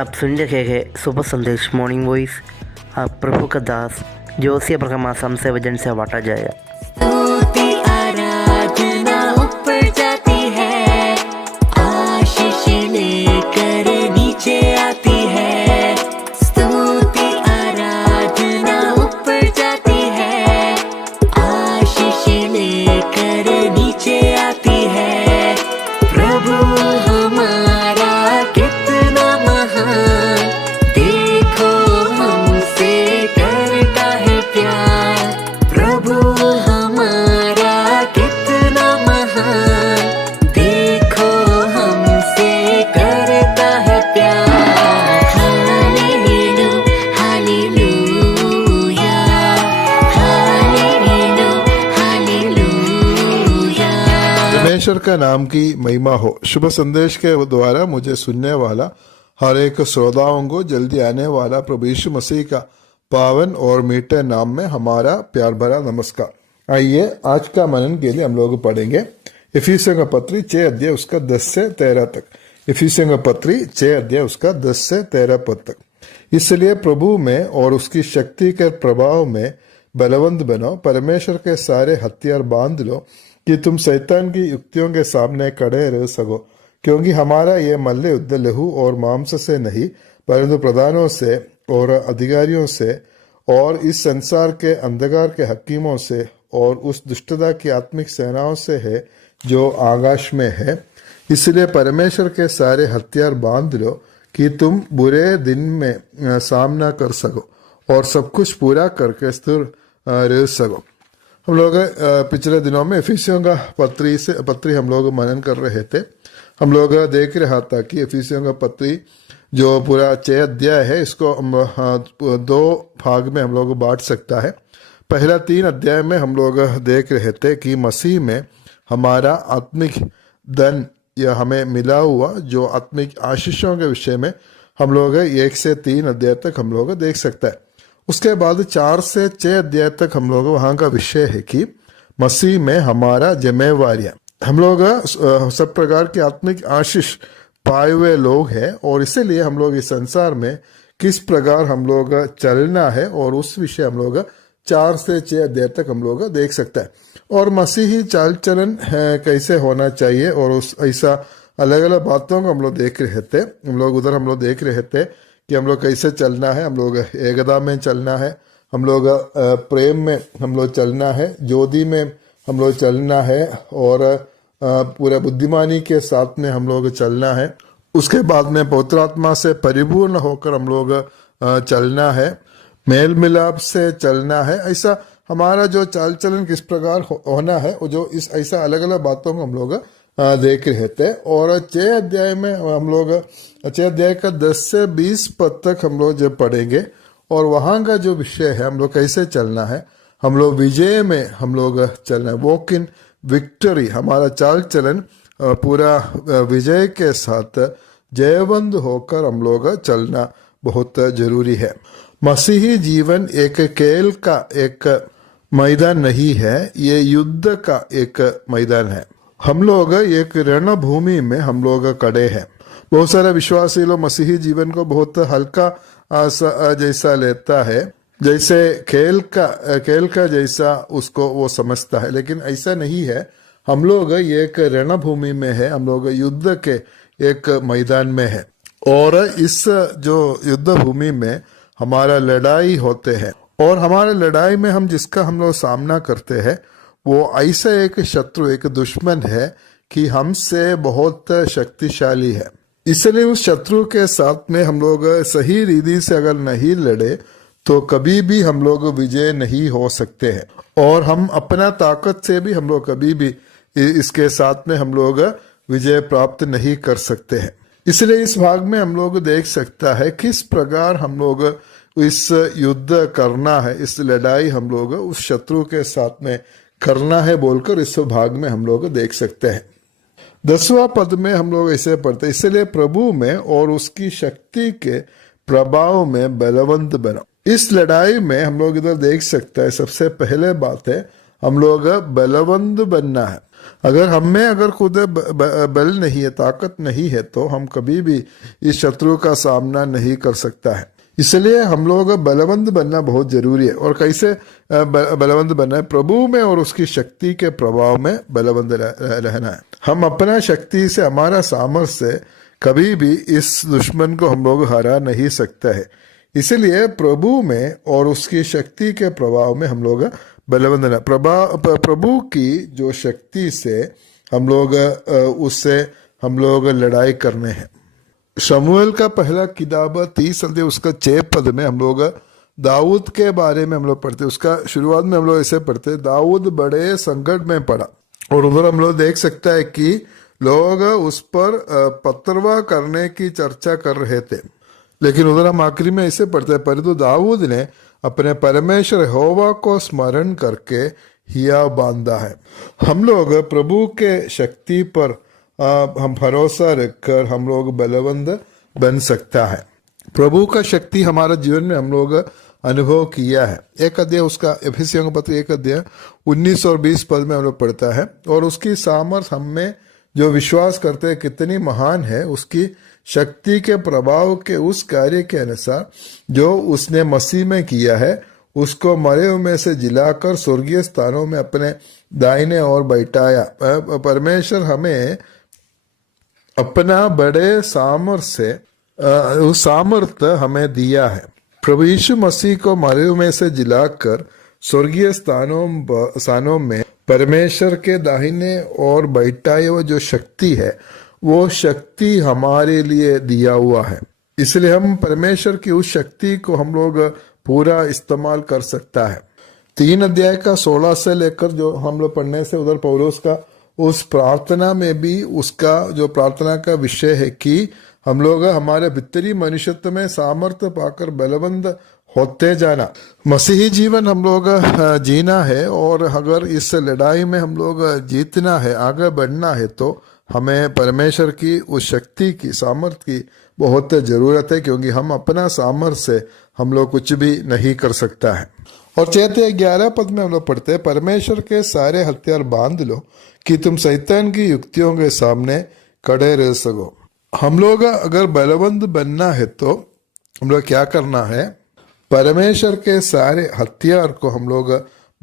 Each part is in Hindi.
आप सुन रहे हैं सुबह संदेश मॉर्निंग वॉइस। आप प्रभु का दास जोशी अब्राहम आसाम से वजन से बांटा जाएगा। स्तुति आराधना ऊपर जाती है, आशीष लेकर नीचे आती है। स्तुति आराधना ऊपर जाती है, आशीष लेकर नीचे आती है। प्रभु हमारा कितना महान, देखो हमसे करता है प्यार। प्रभु हमारा कितना महान, देखो हमसे करता है प्यार। Hallelujah hallelujah hallelujah hallelujah. परमेश्वर का नाम की महिमा हो। शुभ संदेश के द्वारा मुझे सुनने वाला हर एक श्रोताओं को जल्दी आने वाला प्रभु यीशु मसीह का पावन और मीठे नाम में हमारा प्यार भरा नमस्कार। आइए आज का मनन के लिए हम लोग पढ़ेंगे इफिसियों का पत्री 6 अध्याय उसका 10 से 13 तक। इफिसियों का पत्री 6 अध्याय उसका 10 से 13 पद तक। इसलिए प्रभु में और उसकी शक्ति के प्रभाव में बलवंत बनो, परमेश्वर के सारे हथियार बांध लो कि तुम शैतान की युक्तियों के सामने खड़े रह सको। क्योंकि हमारा ये मल्ल युद्ध लहू और मांस से नहीं परंतु प्रधानों से और अधिकारियों से और इस संसार के अंधकार के हकीमों से और उस दुष्टता की आत्मिक सेनाओं से है जो आकाश में है। इसलिए परमेश्वर के सारे हथियार बांध लो कि तुम बुरे दिन में सामना कर सको और सब कुछ पूरा करके स्थिर रह सको। हम लोग पिछले दिनों में इफिसियों का पत्री हम लोग मनन कर रहे थे। हम लोग देख रहा था कि इफिसियों का पत्री जो पूरा 6 अध्याय है, इसको हम 2 भाग में हम लोग बांट सकता है। पहला 3 अध्याय में हम लोग देख रहे थे कि मसीह में हमारा आत्मिक धन या हमें मिला हुआ जो आत्मिक आशीषों के विषय में हम लोग 1 से 3 अध्याय तक हम लोग देख सकता है। उसके बाद 4 से 6 अध्याय तक हम लोग वहाँ का विषय है कि मसीह में हमारा जिम्मेवारियाँ। हम लोग सब प्रकार के आत्मिक आशीष पाए हुए लोग हैं और इसीलिए हम लोग इस संसार में किस प्रकार हम लोग चलना है और उस विषय हम लोग 4 से 6 अध्याय तक हम लोग देख सकता है। और मसीही चाल चलन कैसे होना चाहिए और उस ऐसा अलग अलग बातों को हम लोग देख रहे थे। हम लोग देख रहे थे कि हम लोग कैसे चलना है। हम लोग एकता में चलना है, हम लोग प्रेम में हम लोग चलना है, ज्योति में हम लोग चलना है और पूरा बुद्धिमानी के साथ में हम लोग चलना है। उसके बाद में पवित्र आत्मा से परिपूर्ण होकर हम लोग चलना है, मेल मिलाप से चलना है। ऐसा हमारा जो चाल चलन किस प्रकार होना है और जो इस ऐसा अलग अलग बातों को हम लोग देख रहे थे। और 6 अध्याय में हम लोग 6 अध्याय का 10 से 20 पद तक हम लोग जब पढ़ेंगे और वहाँ का जो विषय है हम लोग कैसे चलना है, हम लोग विजय में हम लोग चलना है, वॉक इन विक्ट्री। हमारा चाल चलन पूरा विजय के साथ जयवंत होकर हम लोग चलना बहुत जरूरी है। मसीही जीवन एक खेल का एक मैदान नहीं है, ये युद्ध का एक मैदान है। हम लोग एक रणभूमि में हम लोग खड़े हैं। बहुत सारे विश्वासी लोग मसीही जीवन को बहुत हल्का जैसा लेता है, जैसे खेल का जैसा उसको वो समझता है, लेकिन ऐसा नहीं है। हम लोग एक रणभूमि में है, हम लोग युद्ध के एक मैदान में है और इस जो युद्ध भूमि में हमारा लड़ाई होते हैं और हमारे लड़ाई में हम जिसका हम लोग सामना करते हैं वो ऐसा एक शत्रु, एक दुश्मन है कि हमसे बहुत शक्तिशाली है। इसलिए उस शत्रु के साथ में हम लोग सही रीति से अगर नहीं लड़े तो कभी भी हम लोग विजय नहीं हो सकते हैं और हम अपना ताकत से भी हम लोग कभी भी इसके साथ में हम लोग विजय प्राप्त नहीं कर सकते हैं। इसलिए इस भाग में हम लोग देख सकता है किस प्रकार हम लोग इस युद्ध करना है, इस लड़ाई हम लोग उस शत्रु के साथ में करना है बोलकर इस भाग में हम लोग देख सकते हैं। 10वां पद में हम लोग ऐसे पढ़ते हैं, इसलिए प्रभु में और उसकी शक्ति के प्रभाव में बलवंत बनो। इस लड़ाई में हम लोग इधर देख सकते हैं सबसे पहले बात है हम लोग बलवंत बनना है। अगर हम में अगर खुद बल नहीं है, ताकत नहीं है, तो हम कभी भी इस शत्रु का सामना नहीं कर सकता है। इसलिए हम लोग बलवंत बनना बहुत जरूरी है। और कैसे बलवंत बनना है? प्रभु में और उसकी शक्ति के प्रभाव में बलवंत रहना है। हम अपना शक्ति से, हमारा सामर्थ्य से कभी भी इस दुश्मन को हम लोग हरा नहीं सकते है। इसलिए प्रभु में और उसकी शक्ति के प्रभाव में हम लोग बलवंत रहना। प्रभु की जो शक्ति से हम लोग उससे हम लोग लड़ाई करने हैं। शमूएल का पहला किताब 30 अध्याय उसका 6 पद में हम लोग दाऊद के बारे में हम लोग पढ़ते। उसका शुरुआत में हम लोग ऐसे पढ़ते, दाऊद बड़े संकट में पड़ा। और उधर हम लोग देख सकता है कि लोग उस पर पत्रवा करने की चर्चा कर रहे थे। लेकिन उधर हम आखिरी में ऐसे पढ़ते हैं, परंतु दाऊद ने अपने परमेश्वर यहोवा को स्मरण करके हिया बांधा है। हम लोग प्रभु के शक्ति पर हम भरोसा रखकर हम लोग बलवंत बन सकता है। प्रभु का शक्ति हमारे जीवन में हम लोग अनुभव किया है। एक अध्याय उसका एफेसियों का पत्र 1 अध्याय 19 और 20 पद में हम लोग पढ़ता है, और उसकी सामर्थ हम में जो विश्वास करते हैं कितनी महान है, उसकी शक्ति के प्रभाव के उस कार्य के अनुसार जो उसने मसीह में किया है, उसको मरे हुए में से जिलाकर स्वर्गीय स्थानों में अपने दाहिने ओर बैठाया। परमेश्वर हमें अपना बड़े सामर्थ्य से उस सामर्थ्य हमें दिया है। प्रभु यीशु मसीह को मरे हुए में से जिलाकर स्वर्गीय स्थानों में परमेश्वर के दाहिने और बैठाए हुए जो शक्ति है, वो शक्ति हमारे लिए दिया हुआ है। इसलिए हम परमेश्वर की उस शक्ति को हम लोग पूरा इस्तेमाल कर सकता है। 3 अध्याय का 16 से लेकर जो हम लोग पढ़ने से उधर पौलुस का उस प्रार्थना में भी उसका जो प्रार्थना का विषय है कि हम लोग हमारे भीतरी मनुष्यत्व में सामर्थ्य पाकर बलवंत होते जाना। मसीही जीवन हम लोग जीना है, और अगर इस लड़ाई में हम लोग जीतना है, आगे बढ़ना है, तो हमें परमेश्वर की उस शक्ति की, सामर्थ्य की बहुत जरूरत है, क्योंकि हम अपना सामर्थ्य से हम लोग कुछ भी नहीं कर सकता है। और 11 पद में हम लोग पढ़ते हैं, परमेश्वर के सारे हथियार बांध लो कि तुम शैतान की युक्तियों के सामने खड़े रह सको। हम लोग अगर बलवंत बनना है तो हम लोग क्या करना है? परमेश्वर के सारे हथियार को हम लोग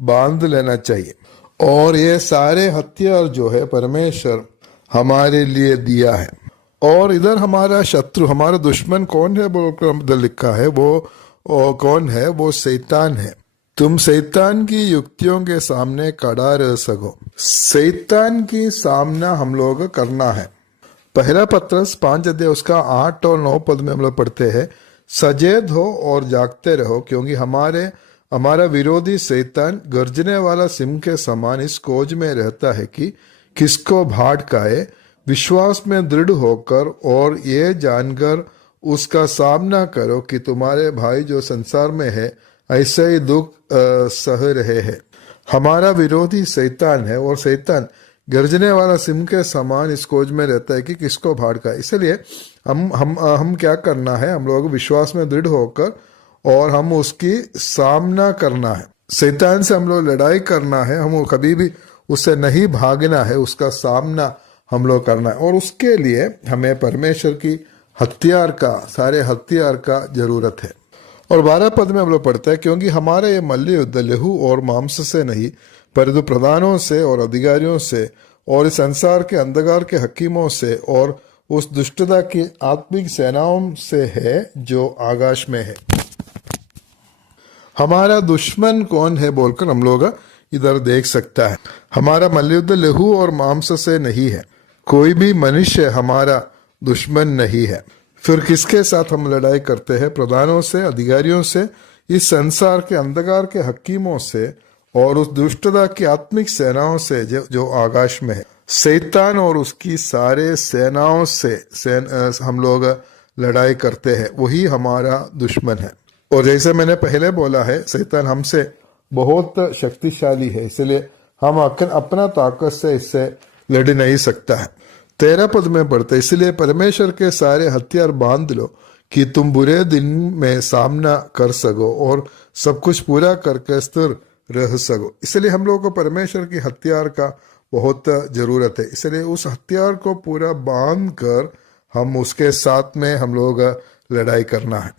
बांध लेना चाहिए। और ये सारे हथियार जो है परमेश्वर हमारे लिए दिया है। और इधर हमारा शत्रु, हमारा दुश्मन कौन है बोलकर लिखा है, वो कौन है? वो शैतान है। तुम शैतान की युक्तियों के सामने खड़ा रह सको। शैतान की सामना हम लोग करना है। पहला पत्रस 5 अध्याय उसका 8 और 9 पद में हम लोग पढ़ते हैं, सचेत हो और जागते रहो, क्योंकि हमारा विरोधी शैतान गर्जने वाला सिंह के समान इस खोज में रहता है कि किसको भड़काए। विश्वास में दृढ़ होकर और ये जानकर उसका सामना करो कि तुम्हारे भाई जो संसार में है ऐसे ही दुख सह रहे हैं। हमारा विरोधी शैतान है, और शैतान गर्जने वाला सिंह के समान इस खोज में रहता है कि किसको भड़काए। इसलिए हम क्या करना है? हम लोग विश्वास में दृढ़ होकर और हम उसकी सामना करना है। शैतान से हम लोग लड़ाई करना है, हम कभी भी उससे नहीं भागना है, उसका सामना हम लोग करना है। और उसके लिए हमें परमेश्वर की सारे हथियार का जरूरत है। और 12 पद में हम लोग पढ़ते हैं, क्योंकि हमारा ये मल्ल युद्ध लहू और मांस से नहीं परंतु प्रधानों से और अधिकारियों से और इस संसार के अंधकार के हकीमों से और उस दुष्टता की आत्मिक सेनाओं से है जो आकाश में है। हमारा दुश्मन कौन है बोलकर हम लोग इधर देख सकता है। हमारा मल्लयुद्ध लहू और मांस से नहीं है। कोई भी मनुष्य हमारा दुश्मन नहीं है। फिर किसके साथ हम लड़ाई करते हैं? प्रधानों से, अधिकारियों से, इस संसार के अंधकार के हकीमों से और उस दुष्टता की आत्मिक सेनाओं से जो आकाश में है। शैतान और उसकी सारे सेनाओं से हम लोग लड़ाई करते हैं, वही हमारा दुश्मन है। और जैसे मैंने पहले बोला है, शैतान हमसे बहुत शक्तिशाली है, इसलिए हम अपना ताकत से इससे लड़ नहीं सकता है। 13 पद में पढ़ते, इसलिए परमेश्वर के सारे हथियार बांध लो कि तुम बुरे दिन में सामना कर सको और सब कुछ पूरा करके स्थिर रह सको। इसलिए हम लोग को परमेश्वर की हथियार का बहुत ज़रूरत है। इसलिए उस हथियार को पूरा बांध कर हम उसके साथ में हम लोग लड़ाई करना है।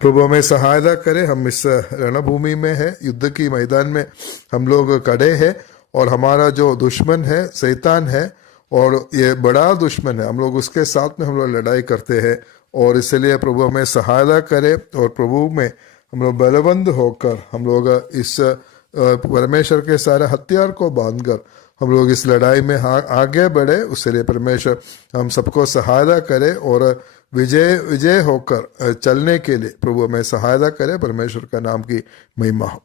प्रभु हमें सहायता करे। हम इस रणभूमि में है, युद्ध की मैदान में हम लोग खड़े हैं और हमारा जो दुश्मन है शैतान है और ये बड़ा दुश्मन है, हम लोग उसके साथ में हम लोग लड़ाई करते हैं। और इसलिए प्रभु हमें सहायता करे और प्रभु में हम लोग बलवंत होकर हम लोग इस परमेश्वर के सारे हथियार को बांधकर हम लोग इस लड़ाई में आगे बढ़े। उसके लिए परमेश्वर हम सबको सहायता करे और विजय होकर चलने के लिए प्रभु हमें सहायता करे। परमेश्वर का नाम की महिमा हो।